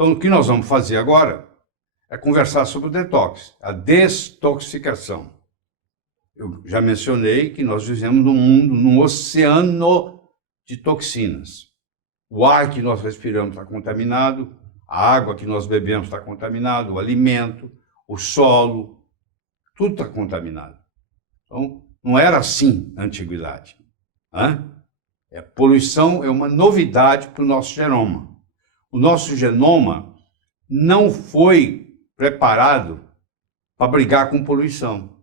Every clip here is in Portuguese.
Então, o que nós vamos fazer agora é conversar sobre o detox, a destoxicação. Eu já mencionei que nós vivemos num mundo, num oceano de toxinas. O ar que nós respiramos está contaminado, a água que nós bebemos está contaminada, o alimento, o solo, tudo está contaminado. Então, não era assim na antiguidade. A poluição é uma novidade para o nosso genoma. O nosso genoma não foi preparado para brigar com poluição.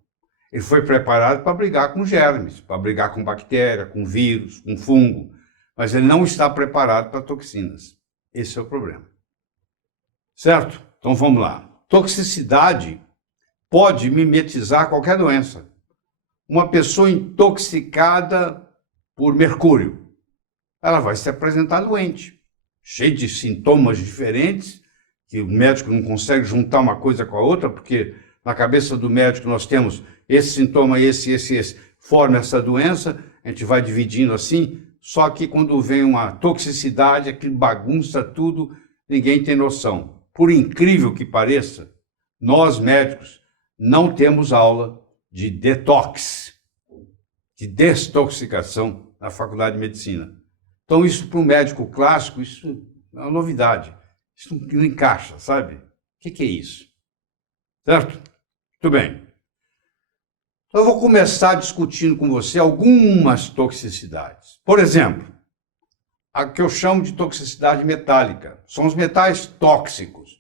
Ele foi preparado para brigar com germes, para brigar com bactéria, com vírus, com fungo. Mas ele não está preparado para toxinas. Esse é o problema. Certo? Então vamos lá. Toxicidade pode mimetizar qualquer doença. Uma pessoa intoxicada por mercúrio, ela vai se apresentar doente, cheia de sintomas diferentes, que o médico não consegue juntar uma coisa com a outra, porque na cabeça do médico nós temos esse sintoma, esse, forma essa doença, a gente vai dividindo assim, só que quando vem uma toxicidade, aquilo bagunça tudo, ninguém tem noção. Por incrível que pareça, nós médicos não temos aula de detox, de destoxicação na faculdade de medicina. Então isso para um médico clássico, isso é uma novidade. Isso não encaixa, sabe? O que é isso? Certo? Muito bem. Então eu vou começar discutindo com você algumas toxicidades. Por exemplo, a que eu chamo de toxicidade metálica. São os metais tóxicos.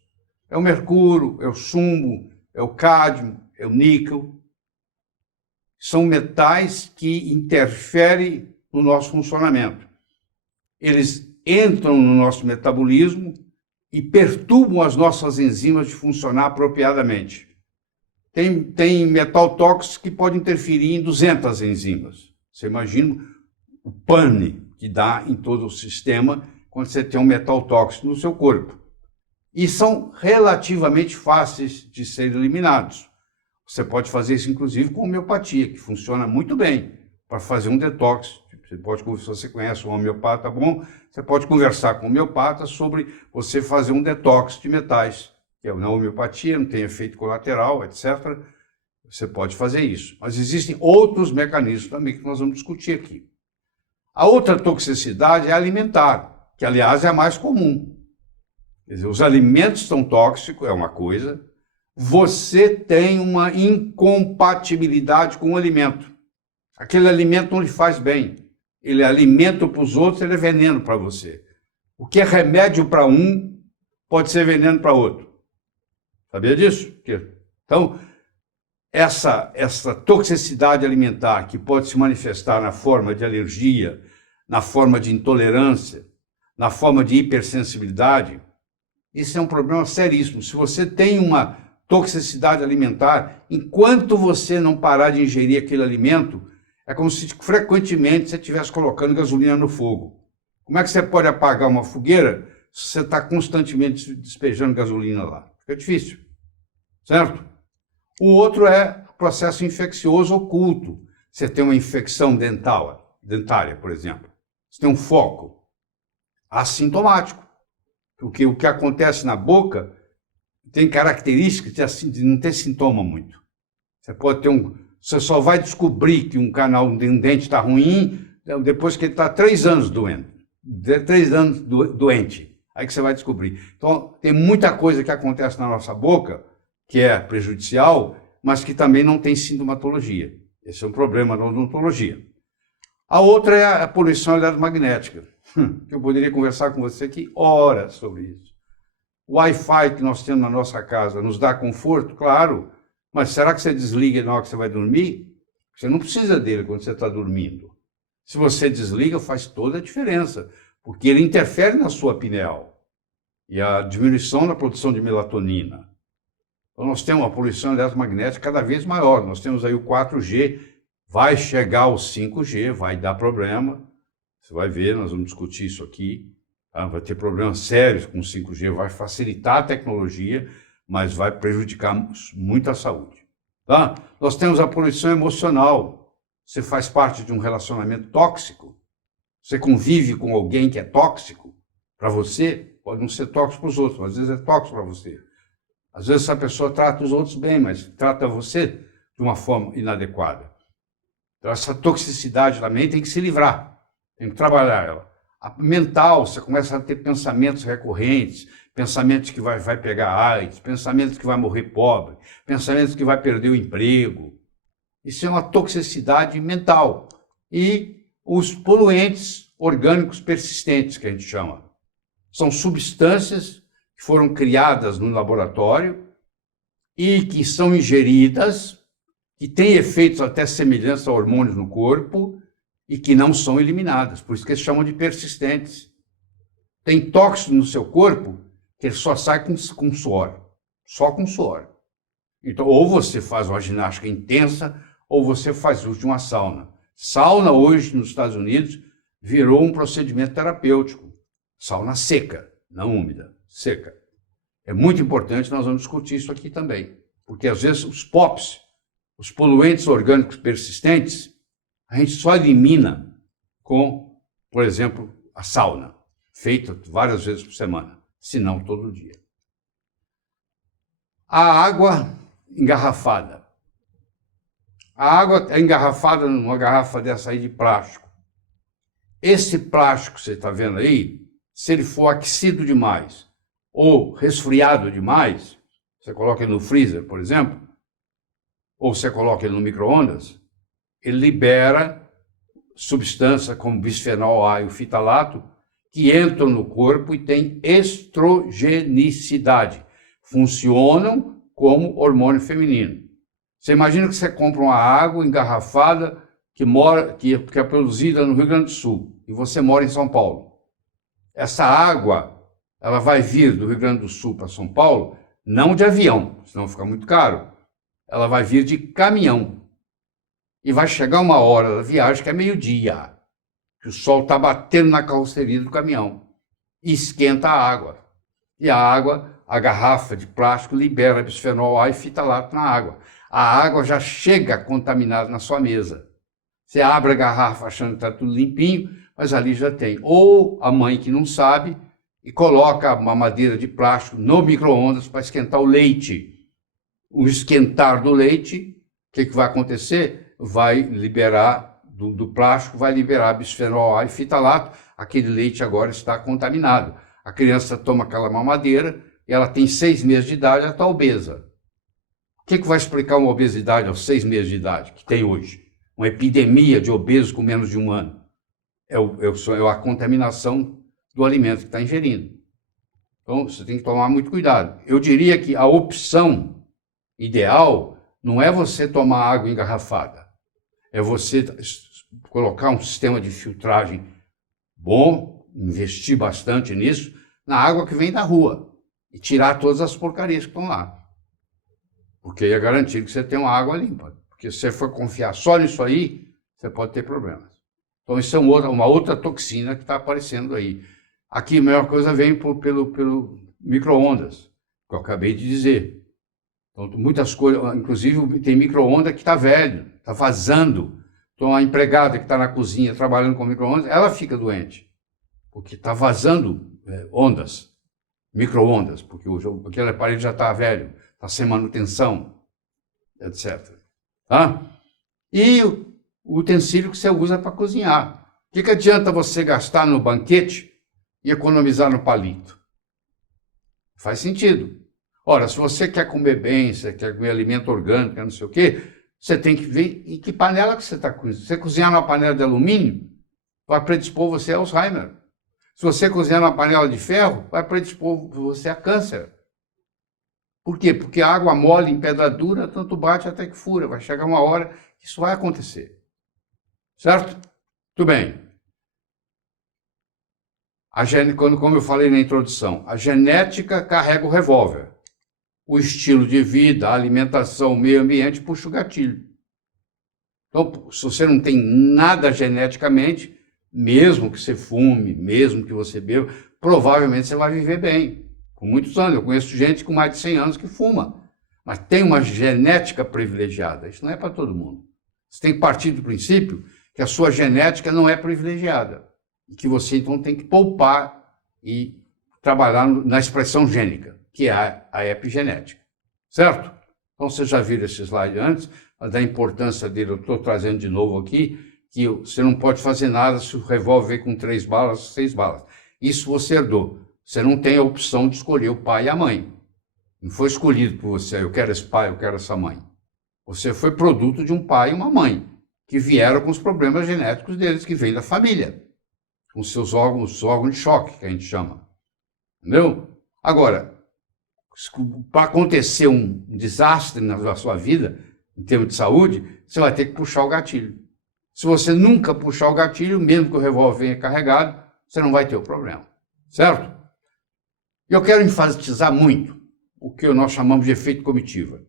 É o mercúrio, é o chumbo, é o cádmio, é o níquel. São metais que interferem no nosso funcionamento. Eles entram no nosso metabolismo e perturbam as nossas enzimas de funcionar apropriadamente. Tem metal tóxico que pode interferir em 200 enzimas. Você imagina o pane que dá em todo o sistema quando você tem um metal tóxico no seu corpo. E são relativamente fáceis de ser eliminados. Você pode fazer isso, inclusive, com homeopatia, que funciona muito bem para fazer um detox. Se você conhece um homeopata bom, você pode conversar com o homeopata sobre você fazer um detox de metais. Que é na homeopatia, não tem efeito colateral, etc. Você pode fazer isso. Mas existem outros mecanismos também que nós vamos discutir aqui. A outra toxicidade é alimentar, que, aliás, é a mais comum. Quer dizer, os alimentos são tóxicos, é uma coisa. Você tem uma incompatibilidade com o alimento. Aquele alimento não lhe faz bem. Ele é alimento para os outros, ele é veneno para você. O que é remédio para um, pode ser veneno para outro. Sabia disso? Então, essa toxicidade alimentar, que pode se manifestar na forma de alergia, na forma de intolerância, na forma de hipersensibilidade, isso é um problema seríssimo. Se você tem uma toxicidade alimentar, enquanto você não parar de ingerir aquele alimento, é como se frequentemente você estivesse colocando gasolina no fogo. Como é que você pode apagar uma fogueira se você está constantemente despejando gasolina lá? Fica difícil, certo? O outro é o processo infeccioso oculto. Você tem uma infecção dentária, por exemplo. Você tem um foco assintomático. Porque o que acontece na boca tem características de não ter sintoma muito. Você pode ter Você só vai descobrir que um canal de um dente está ruim depois que ele está 3 anos doente. 3 anos doente. Aí que você vai descobrir. Então, tem muita coisa que acontece na nossa boca que é prejudicial, mas que também não tem sintomatologia. Esse é um problema da odontologia. A outra é a poluição eletromagnética, que eu poderia conversar com você aqui horas sobre isso. O Wi-Fi que nós temos na nossa casa nos dá conforto? Claro, mas será que você desliga na hora que você vai dormir? Você não precisa dele quando você está dormindo. Se você desliga, faz toda a diferença, porque ele interfere na sua pineal e a diminuição da produção de melatonina. Então, nós temos uma poluição eletromagnética cada vez maior. Nós temos aí o 4G, vai chegar ao 5G, vai dar problema. Você vai ver, nós vamos discutir isso aqui. Tá? Vai ter problemas sérios com o 5G, vai facilitar a tecnologia, mas vai prejudicar muito a saúde. Tá? Nós temos a poluição emocional. Você faz parte de um relacionamento tóxico. Você convive com alguém que é tóxico para você. Pode não ser tóxico para os outros, mas às vezes é tóxico para você. Às vezes essa pessoa trata os outros bem, mas trata você de uma forma inadequada. Então, essa toxicidade da mente tem que se livrar, tem que trabalhar ela. A mental, você começa a ter pensamentos recorrentes, pensamentos que vai pegar AIDS, pensamentos que vai morrer pobre, pensamentos que vai perder o emprego. Isso é uma toxicidade mental. E os poluentes orgânicos persistentes, que a gente chama. São substâncias que foram criadas no laboratório e que são ingeridas, que têm efeitos até semelhantes a hormônios no corpo e que não são eliminadas. Por isso que eles chamam de persistentes. Tem tóxico no seu corpo que ele só sai com suor. Só com suor. Então, ou você faz uma ginástica intensa, ou você faz uso de uma sauna. Sauna, hoje, nos Estados Unidos, virou um procedimento terapêutico. Sauna seca, não úmida, seca. É muito importante, nós vamos discutir isso aqui também. Porque, às vezes, os POPs, os poluentes orgânicos persistentes, a gente só elimina com, por exemplo, a sauna, feita várias vezes por semana, se não todo dia. A água engarrafada. A água é engarrafada numa garrafa dessa aí de plástico. Esse plástico que você está vendo aí, se ele for aquecido demais ou resfriado demais, você coloca ele no freezer, por exemplo, ou você coloca ele no micro-ondas, ele libera substância como bisfenol A e o fitalato, que entram no corpo e têm estrogenicidade. Funcionam como hormônio feminino. Você imagina que você compra uma água engarrafada que é produzida no Rio Grande do Sul e você mora em São Paulo. Essa água, ela vai vir do Rio Grande do Sul para São Paulo, não de avião, senão fica muito caro. Ela vai vir de caminhão. E vai chegar uma hora da viagem, que é meio-dia, que o sol está batendo na carroceria do caminhão e esquenta a água. E a água, a garrafa de plástico, libera bisfenol A e fitalato na água. A água já chega contaminada na sua mesa. Você abre a garrafa achando que está tudo limpinho, mas ali já tem. Ou a mãe que não sabe e coloca uma madeira de plástico no micro-ondas para esquentar o leite. O esquentar do leite, o que vai acontecer? Vai liberar, do plástico, vai liberar bisfenol A e fitalato. Aquele leite agora está contaminado. A criança toma aquela mamadeira e ela tem 6 meses de idade, ela está obesa. O que vai explicar uma obesidade aos 6 meses de idade, que tem hoje? Uma epidemia de obesos com menos de 1 ano. É a contaminação do alimento que está ingerindo. Então, você tem que tomar muito cuidado. Eu diria que a opção ideal não é você tomar água engarrafada. É você colocar um sistema de filtragem bom, investir bastante nisso, na água que vem da rua. E tirar todas as porcarias que estão lá. Porque aí é garantido que você tem uma água limpa. Porque se você for confiar só nisso aí, você pode ter problemas. Então, isso é uma outra toxina que está aparecendo aí. Aqui, a melhor coisa vem pelo micro-ondas, que eu acabei de dizer. Então, muitas coisas, inclusive tem micro-ondas que está velho, está vazando. Então, a empregada que está na cozinha trabalhando com micro-ondas, ela fica doente. Porque está vazando ondas, micro-ondas, porque aquele aparelho já está velho. Está sem manutenção, etc. Tá? E o utensílio que você usa para cozinhar. O que adianta você gastar no banquete e economizar no palito? Faz sentido. Ora, se você quer comer bem, você quer comer alimento orgânico, não sei o quê, você tem que ver em que panela que você está cozinhando. Se você cozinhar numa panela de alumínio, vai predispor você a Alzheimer. Se você cozinhar numa panela de ferro, vai predispor você a câncer. Por quê? Porque a água mole em pedra dura, tanto bate até que fura. Vai chegar uma hora que isso vai acontecer. Certo? Tudo bem. Como eu falei na introdução, a genética carrega o revólver. O estilo de vida, a alimentação, o meio ambiente puxa o gatilho. Então, se você não tem nada geneticamente, mesmo que você fume, mesmo que você beba, provavelmente você vai viver bem. Por muitos anos. Eu conheço gente com mais de 100 anos que fuma. Mas tem uma genética privilegiada. Isso não é para todo mundo. Você tem que partir do princípio que a sua genética não é privilegiada. E que você, então, tem que poupar e trabalhar na expressão gênica, que é a epigenética, certo? Então, vocês já viram esse slide antes, da importância dele, eu estou trazendo de novo aqui, que você não pode fazer nada se o revólver com 3 balas, 6 balas. Isso você herdou. Você não tem a opção de escolher o pai e a mãe. Não foi escolhido por você, eu quero esse pai, eu quero essa mãe. Você foi produto de um pai e uma mãe, que vieram com os problemas genéticos deles, que vêm da família, com seus órgãos de choque, que a gente chama. Entendeu? Agora, para acontecer um desastre na sua vida, em termos de saúde, você vai ter que puxar o gatilho. Se você nunca puxar o gatilho, mesmo que o revólver venha carregado, você não vai ter o problema. Certo? E eu quero enfatizar muito o que nós chamamos de efeito comitiva.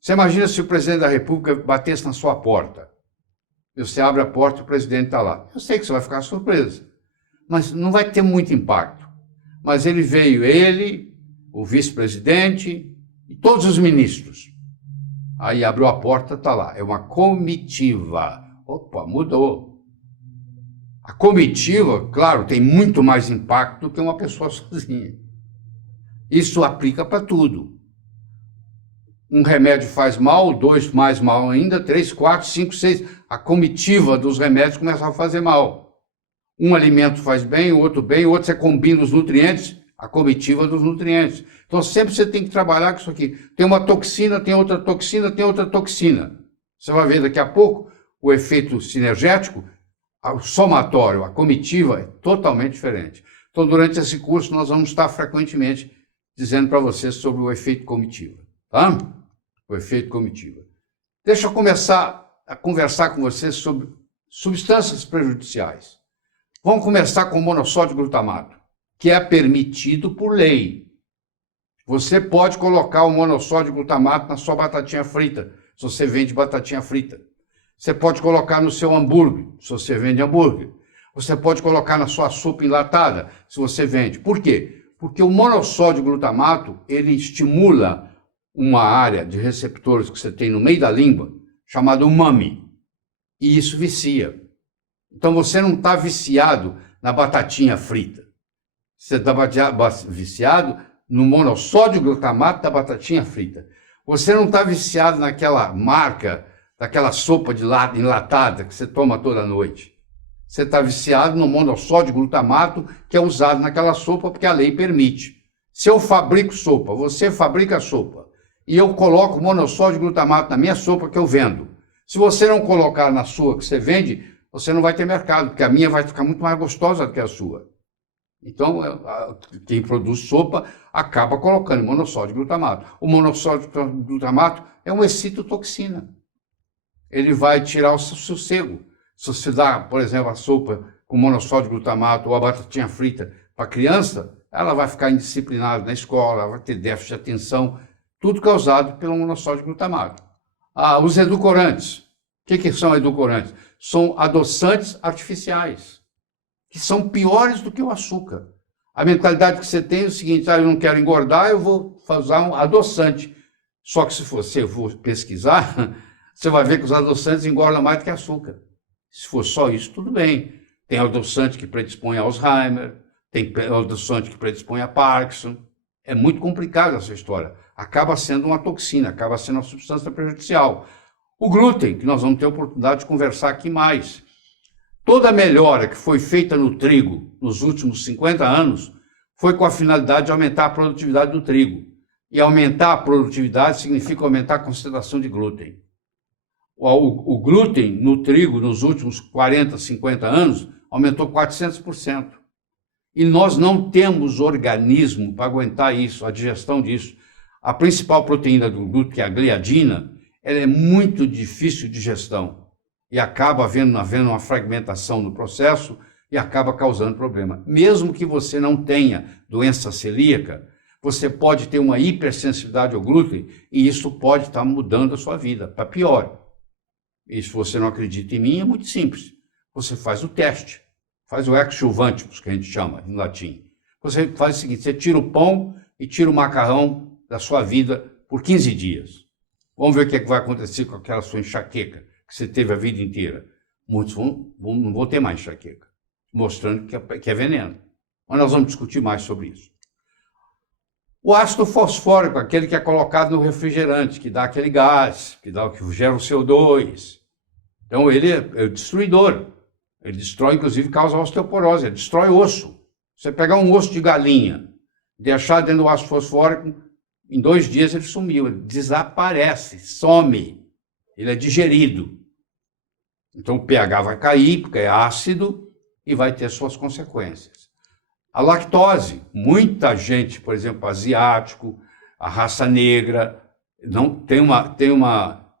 Você imagina se o presidente da República batesse na sua porta. E você abre a porta e o presidente está lá. Eu sei que você vai ficar surpreso, mas não vai ter muito impacto. Mas ele veio, o vice-presidente e todos os ministros. Aí abriu a porta, está lá. É uma comitiva. Opa, mudou. A comitiva, claro, tem muito mais impacto do que uma pessoa sozinha. Isso aplica para tudo. Um remédio faz mal, 2 mais mal ainda, 3, 4, 5, 6. A comitiva dos remédios começa a fazer mal. Um alimento faz bem, o outro você combina os nutrientes, a comitiva dos nutrientes. Então sempre você tem que trabalhar com isso aqui. Tem uma toxina, tem outra toxina, tem outra toxina. Você vai ver daqui a pouco o efeito sinergético, o somatório, a comitiva é totalmente diferente. Então durante esse curso nós vamos estar frequentemente dizendo para vocês sobre o efeito comitiva, tá? O efeito comitiva. Deixa eu começar a conversar com vocês sobre substâncias prejudiciais. Vamos começar com o monossódio glutamato, que é permitido por lei. Você pode colocar o monossódio glutamato na sua batatinha frita, se você vende batatinha frita. Você pode colocar no seu hambúrguer, se você vende hambúrguer. Você pode colocar na sua sopa enlatada, se você vende. Por quê? Porque o monossódio glutamato, ele estimula uma área de receptores que você tem no meio da língua, chamada umami. E isso vicia. Então você não está viciado na batatinha frita. Você está viciado no monossódio glutamato da batatinha frita. Você não está viciado naquela marca, daquela sopa de enlatada que você toma toda noite. Você está viciado no monossódio glutamato que é usado naquela sopa porque a lei permite. Se eu fabrico sopa, você fabrica sopa, e eu coloco monossódio glutamato na minha sopa que eu vendo. Se você não colocar na sua que você vende, você não vai ter mercado, porque a minha vai ficar muito mais gostosa do que a sua. Então, quem produz sopa acaba colocando monossódio glutamato. O monossódio glutamato é uma excitotoxina. Ele vai tirar o seu sossego. Se você dá, por exemplo, a sopa com monossódio glutamato ou a batatinha frita para a criança, ela vai ficar indisciplinada na escola, vai ter déficit de atenção, tudo causado pelo monossódio glutamato. Os edulcorantes. O que são edulcorantes? São adoçantes artificiais, que são piores do que o açúcar. A mentalidade que você tem é o seguinte: eu não quero engordar, eu vou usar um adoçante. Só que se você for pesquisar, você vai ver que os adoçantes engordam mais do que açúcar. Se for só isso, tudo bem. Tem adoçante que predispõe a Alzheimer, tem adoçante que predispõe a Parkinson. É muito complicada essa história. Acaba sendo uma toxina, acaba sendo uma substância prejudicial. O glúten, que nós vamos ter a oportunidade de conversar aqui mais. Toda a melhora que foi feita no trigo nos últimos 50 anos foi com a finalidade de aumentar a produtividade do trigo. E aumentar a produtividade significa aumentar a concentração de glúten. O glúten no trigo nos últimos 40, 50 anos aumentou 400%. E nós não temos organismo para aguentar isso, a digestão disso. A principal proteína do glúten, que é a gliadina, ela é muito difícil de digestão e acaba havendo uma fragmentação no processo e acaba causando problema. Mesmo que você não tenha doença celíaca, você pode ter uma hipersensibilidade ao glúten e isso pode estar mudando a sua vida para pior. E se você não acredita em mim, é muito simples. Você faz o teste, faz o ex juvantibus, que a gente chama em latim. Você faz o seguinte: você tira o pão e tira o macarrão da sua vida por 15 dias. Vamos ver o que vai acontecer com aquela sua enxaqueca que você teve a vida inteira. Muitos não vão ter mais enxaqueca, mostrando que é veneno. Mas nós vamos discutir mais sobre isso. O ácido fosfórico, aquele que é colocado no refrigerante, que dá aquele gás, que gera o CO2. Então, ele é destruidor. Ele destrói, inclusive, causa osteoporose, ele destrói osso. Você pegar um osso de galinha, deixar dentro do ácido fosfórico, em 2 dias ele sumiu, ele desaparece, some. Ele é digerido. Então, o pH vai cair, porque é ácido, e vai ter suas consequências. A lactose, muita gente, por exemplo, asiático, a raça negra, não tem uma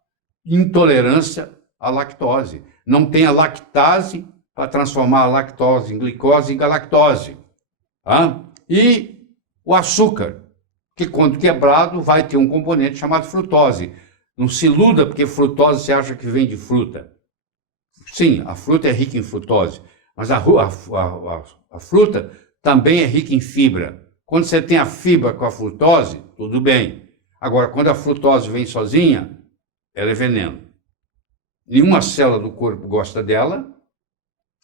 intolerância à lactose. Não tem a lactase para transformar a lactose em glicose e galactose. Tá? E o açúcar, que quando quebrado vai ter um componente chamado frutose. Não se iluda porque frutose você acha que vem de fruta. Sim, a fruta é rica em frutose, mas a fruta também é rica em fibra. Quando você tem a fibra com a frutose, tudo bem. Agora, quando a frutose vem sozinha, ela é veneno. Nenhuma célula do corpo gosta dela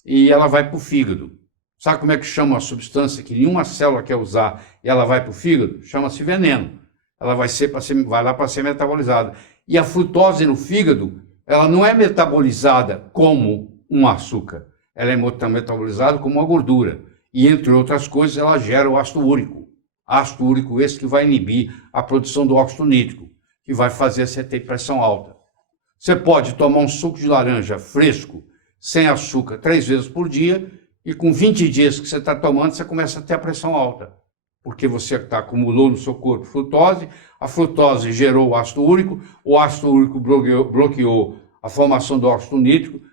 e ela vai para o fígado. Sabe como é que chama a substância que nenhuma célula quer usar e ela vai para o fígado? Chama-se veneno. Ela vai lá para ser metabolizada. E a frutose no fígado, ela não é metabolizada como um açúcar. Ela é metabolizada como uma gordura. E, entre outras coisas, ela gera o ácido úrico. Ácido úrico esse que vai inibir a produção do óxido nítrico, que vai fazer você ter pressão alta. Você pode tomar um suco de laranja fresco, sem açúcar, 3 vezes por dia, e com 20 dias que você está tomando, você começa a ter a pressão alta. Porque você acumulou no seu corpo frutose, a frutose gerou o ácido úrico bloqueou a formação do óxido nítrico,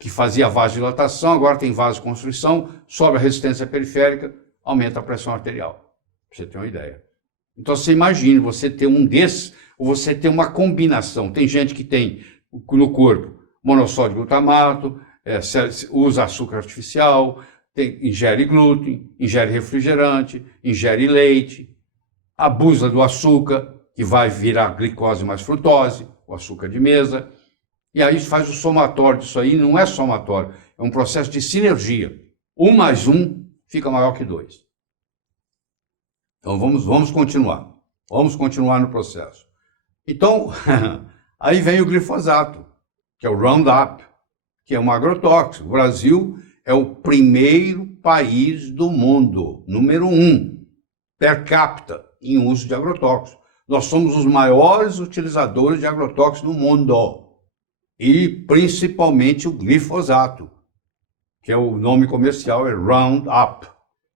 que fazia vasodilatação, agora tem vasoconstrição, sobe a resistência periférica, aumenta a pressão arterial. Pra você ter uma ideia. Então você imagine você ter um desses, ou você ter uma combinação. Tem gente que tem no corpo monossódio glutamato, usa açúcar artificial, ingere glúten, ingere refrigerante, ingere leite, abusa do açúcar, que vai virar glicose mais frutose, o açúcar de mesa. E aí faz o somatório disso aí, não é somatório, é um processo de sinergia. 1 mais 1 fica maior que 2. Então vamos continuar. Vamos continuar no processo. Então, aí vem o glifosato, que é o Roundup, que é um agrotóxico. O Brasil é o primeiro país do mundo, número 1, per capita, em uso de agrotóxicos. Nós somos os maiores utilizadores de agrotóxicos no mundo. E principalmente o glifosato, que é o nome comercial, é Roundup,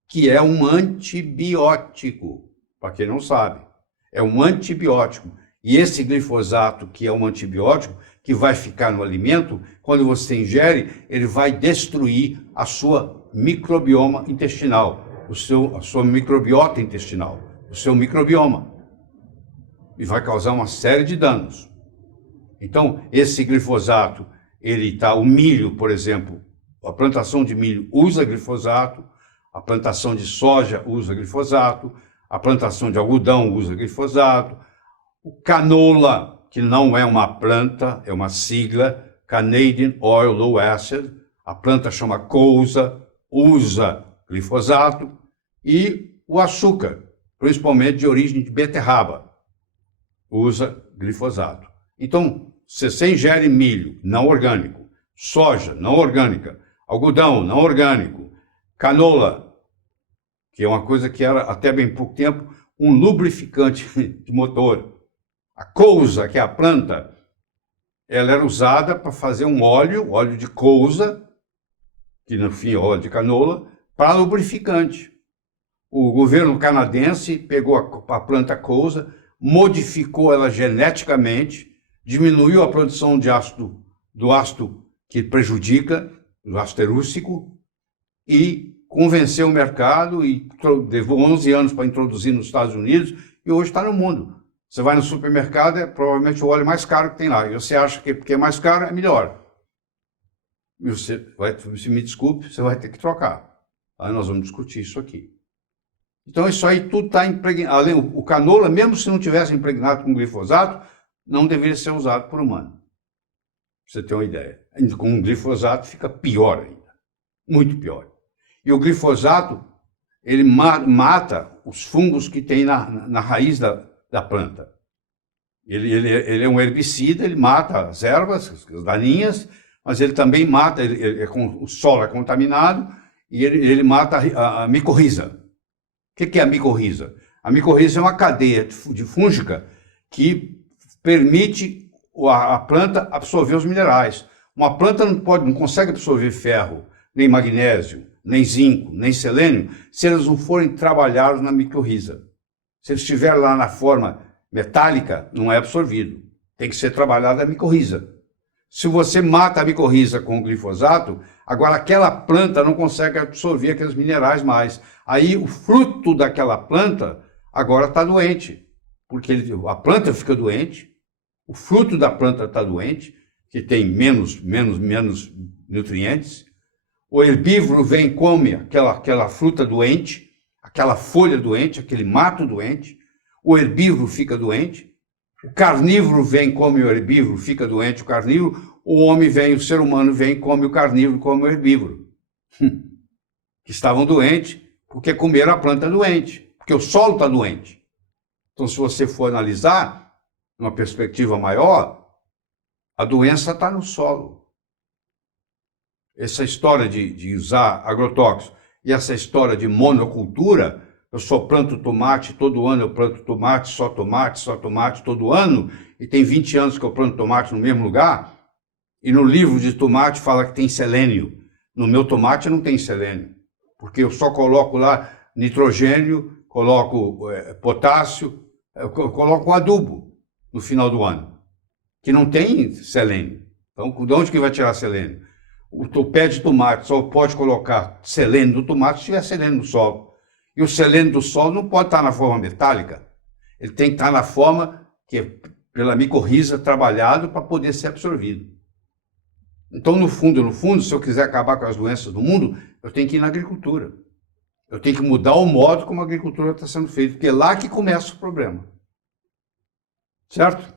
que é um antibiótico, para quem não sabe. É um antibiótico. E esse glifosato, que é um antibiótico, que vai ficar no alimento, quando você ingere, ele vai destruir a sua microbioma intestinal, a sua microbiota intestinal, o seu microbioma. E vai causar uma série de danos. Então, esse glifosato, o milho, por exemplo, a plantação de milho usa glifosato, a plantação de soja usa glifosato, a plantação de algodão usa glifosato, o canola, que não é uma planta, é uma sigla, Canadian Oil Low Acid, a planta chama couza, usa glifosato, e o açúcar, principalmente de origem de beterraba, usa glifosato. Então, se você ingere milho não orgânico, soja não orgânica, algodão não orgânico, canola, que é uma coisa que era até bem pouco tempo um lubrificante de motor, a couza, que é a planta, ela era usada para fazer um óleo de couza, que no fim é óleo de canola, para lubrificante. O governo canadense pegou a planta couza, modificou ela geneticamente, diminuiu a produção do ácido que prejudica, do ácido terúcico, e convenceu o mercado e levou 11 anos para introduzir nos Estados Unidos e hoje está no mundo. Você vai no supermercado, é provavelmente o óleo mais caro que tem lá. E você acha que porque é mais caro, é melhor. E você me desculpe, você vai ter que trocar. Aí nós vamos discutir isso aqui. Então isso aí tudo está impregnado. O canola, mesmo se não tivesse impregnado com glifosato, não deveria ser usado por humano. Pra você ter uma ideia. Com o glifosato fica pior ainda. Muito pior. E o glifosato, ele mata os fungos que tem na raiz da planta. Ele é um herbicida, ele mata as ervas, as daninhas, mas ele também mata, o solo é contaminado, e ele mata a micorriza. O que é a micorriza? A micorriza é uma cadeia de fúngica que permite a planta absorver os minerais. Uma planta não consegue absorver ferro, nem magnésio, nem zinco, nem selênio, se eles não forem trabalhados na micorriza. Se ele estiver lá na forma metálica, não é absorvido. Tem que ser trabalhado a micorriza. Se você mata a micorriza com o glifosato, agora aquela planta não consegue absorver aqueles minerais mais. Aí o fruto daquela planta agora está doente, porque a planta fica doente, o fruto da planta está doente, que tem menos nutrientes. O herbívoro vem e come aquela fruta doente, aquela folha doente, aquele mato doente. O herbívoro fica doente. O carnívoro vem, come o herbívoro, fica doente o carnívoro. O homem vem, o ser humano vem, come o carnívoro, come o herbívoro. Que estavam doentes porque comeram a planta doente, porque o solo está doente. Então, se você for analisar, numa perspectiva maior, a doença está no solo. Essa história de usar agrotóxicos e essa história de monocultura, eu só planto tomate, todo ano eu planto tomate, só tomate todo ano, e tem 20 anos que eu planto tomate no mesmo lugar, e no livro de tomate fala que tem selênio. No meu tomate não tem selênio, porque eu só coloco lá nitrogênio, coloco potássio, eu coloco adubo no final do ano, que não tem selênio. Então, de onde que vai tirar selênio? O pé de tomate só pode colocar selênio no tomate se tiver selênio no solo. E o selênio do solo não pode estar na forma metálica. Ele tem que estar na forma que é pela micorriza trabalhado para poder ser absorvido. Então, no fundo, se eu quiser acabar com as doenças do mundo, eu tenho que ir na agricultura. Eu tenho que mudar o modo como a agricultura está sendo feita, porque é lá que começa o problema. Certo?